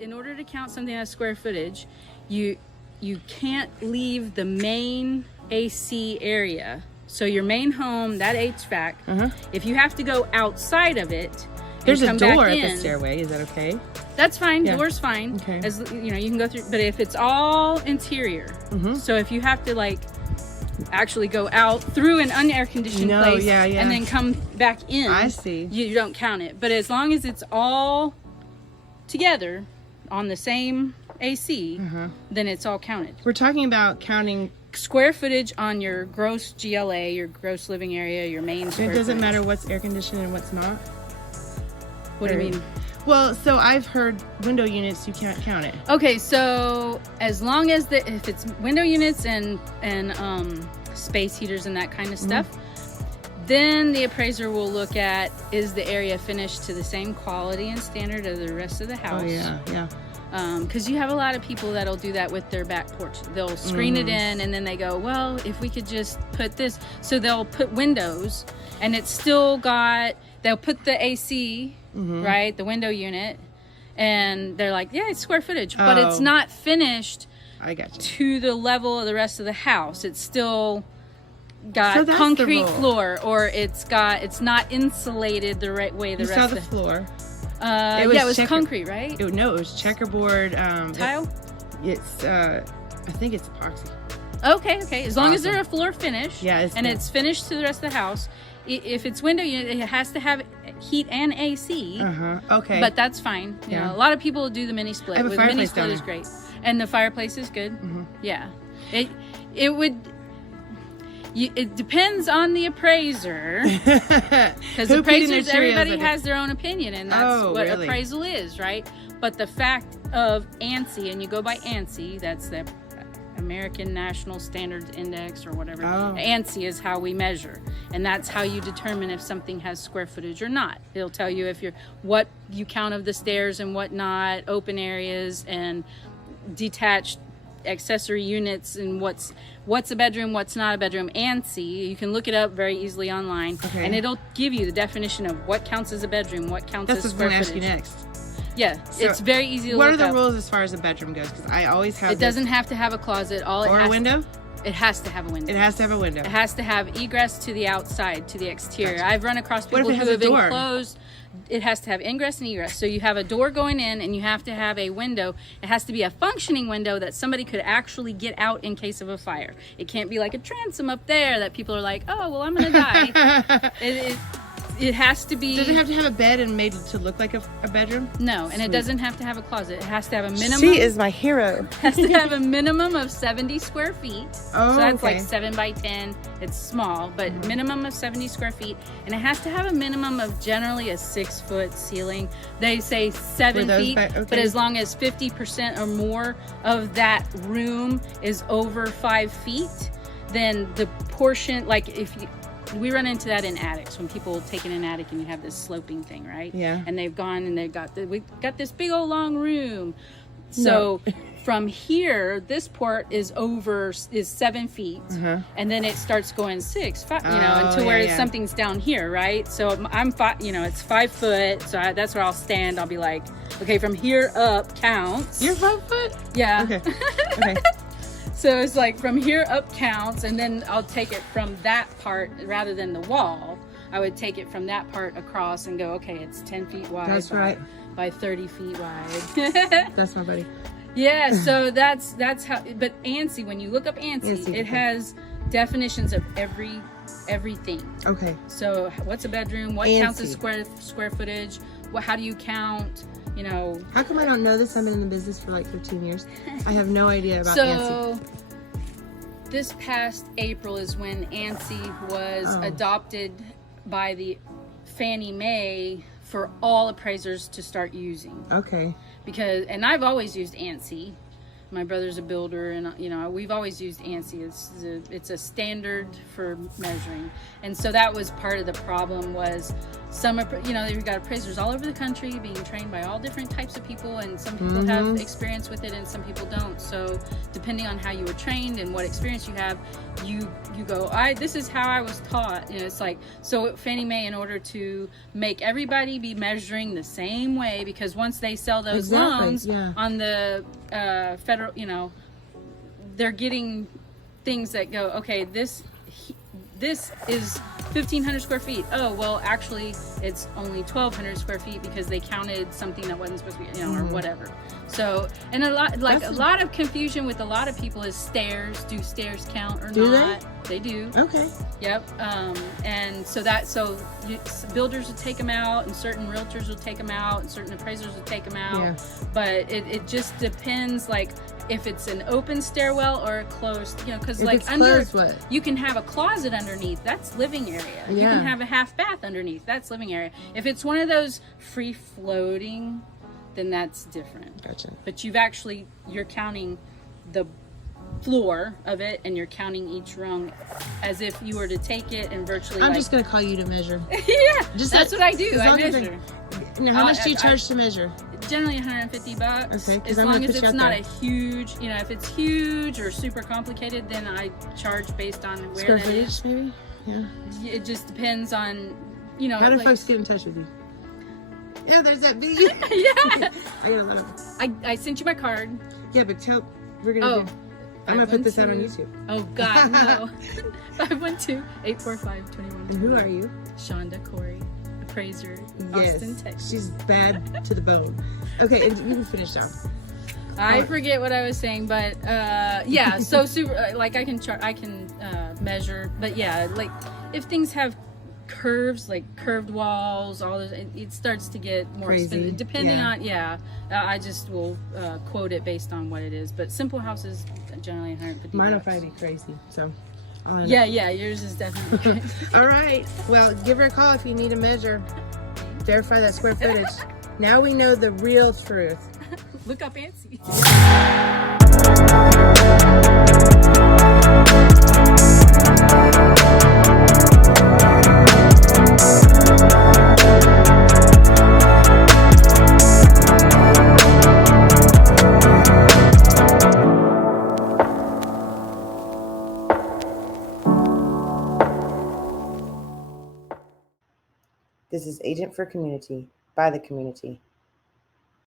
in order to count something as square footage, you can't leave the main AC area. So your main home, that HVAC, if you have to go outside of it, there's a come door back at the in, stairway. Is that okay? That's fine. Yeah. Door's fine. Okay. As you know, you can go through. But if it's all interior, so if you have to like actually go out through an unair conditioned place and then come back in, I see. You don't count it. But as long as it's all together on the same AC, then it's all counted. We're talking about counting Square footage on your gross GLA, your gross living area, your main square It doesn't footage. matter what's air conditioned and what's not? What do you mean? Well, so I've heard window units, you can't count it. Okay, so as long as if it's window units and space heaters and that kind of stuff, then the appraiser will look at, is the area finished to the same quality and standard as the rest of the house? Oh, yeah. Because you have a lot of people that'll do that with their back porch. They'll screen it in and then they go, well, if we could just put this. So they'll put windows and it's still got, they'll put the AC, right, the window unit, and they're like, yeah, it's square footage, but it's not finished I got you. to the level of the rest of the house. It's still got concrete floor, or it's not insulated the right way the rest of the floor. it was concrete, right? No, it was checkerboard. Tile? I think it's epoxy. Okay. As long as they're a floor finish, and it's finished to the rest of the house. If it's window unit, it has to have heat and AC. Okay. But that's fine. You know, a lot of people do the mini split. The mini split is great, and the fireplace is good. Yeah, it would. It depends on the appraiser, because appraisers, everybody has their own opinion, and that's what appraisal is, right? But the fact of ANSI, and you go by ANSI, that's the American National Standards Index or whatever. ANSI is how we measure, and that's how you determine if something has square footage or not. It'll tell you if what you count of the stairs and whatnot, open areas and detached accessory units, and what's a bedroom, what's not a bedroom. ANSI, you can look it up very easily online, and it'll give you the definition of what counts as a bedroom, what counts as square footage. That's what I'm going to ask you next. Yeah, so it's very easy to look up. What are the rules as far as a bedroom goes? Because I always have it doesn't have to have a closet. Or a window? It has to have a window. It has to have a window. It has to have egress to the outside, to the exterior. I've run across people who have enclosed. It has to have ingress and egress. So you have a door going in, and you have to have a window. It has to be a functioning window that somebody could actually get out in case of a fire. It can't be like a transom up there that people are like, oh, well, I'm going to die. It has to be... Does it have to have a bed and made to look like a bedroom? No, and it doesn't have to have a closet. It has to have a minimum... She is my hero. It has to have a minimum of 70 square feet. So that's like 7 by 10. It's small, but minimum of 70 square feet. And it has to have a minimum of generally a 6-foot ceiling. They say 7 feet, but as long as 50% or more of that room is over 5 feet, then the portion, like if you... We run into that in attics, when people take in an attic and you have this sloping thing, right? Yeah. And they've gone and we got this big old long room. So from here, this port is 7 feet, and then it starts going 6, 5, until where something's down here, right? So I'm 5, it's 5 foot. So that's where I'll stand. I'll be like, okay, from here up counts. You're 5 foot? Yeah. Okay. So it's like from here up counts, and then I'll take it from that part rather than the wall. I would take it from that part across and go, okay, it's 10 feet wide. That's right. By 30 feet wide. That's my buddy. Yeah, so that's how. But ANSI, when you look up ANSI, it has definitions of everything. Okay. So what's a bedroom? What counts as square footage? How do you count? How come I don't know this? I've been in the business for like 15 years. I have no idea about ANSI. This past April is when ANSI was adopted by the Fannie Mae for all appraisers to start using. Okay. And I've always used ANSI, My brother's a builder, and we've always used ANSI. It's a standard for measuring, and so that was part of the problem. Was you've got appraisers all over the country being trained by all different types of people, and some people have experience with it, and some people don't. So depending on how you were trained and what experience you have, you go, this is how I was taught. It's like, so Fannie Mae, in order to make everybody be measuring the same way, because once they sell those loans on the federal, they're getting things that go, okay, this is 1,500 square feet. Oh, well, actually, it's only 1,200 square feet because they counted something that wasn't supposed to be, or whatever. So, and a lot of confusion with a lot of people is stairs. Do stairs count or not? They do. Okay. Yep. And so builders will take them out, and certain realtors will take them out, and certain appraisers will take them out. Yeah. But it just depends, like, if it's an open stairwell or a closed, because like under, you can have a closet underneath, that's living area. Yeah. You can have a half bath underneath, that's living area. If it's one of those free floating, then that's different. Gotcha. But you're counting the floor of it, and you're counting each rung as if you were to take it and virtually. I'm just gonna call you to measure. Yeah, that's what I do. I measure. How much do you charge to measure? Generally $150. Okay, as long as it's not a huge, if it's huge or super complicated, then I charge based on where square footage, maybe. Yeah. It just depends on, How do folks get in touch with you? Yeah, there's that video. Yeah. I sent you my card. Yeah, but we're gonna do. I'm gonna put this out on YouTube. Oh God, no. 512-845-21. And who are you? Shonda Corey, appraiser, Austin, Texas. She's bad to the bone. Okay, and you can finish now. I forget what I was saying, but yeah. So super, like I can measure, but yeah, like if things have curves, like curved walls, all those, it starts to get more expensive depending on I just will quote it based on what it is, but simple houses generally $150. Mine will probably be crazy, so yeah, yours is definitely all right, well, give her a call if you need a measure, verify that square footage. Now we know the real truth. Look up ANSI. This is Agent for Community, by the community.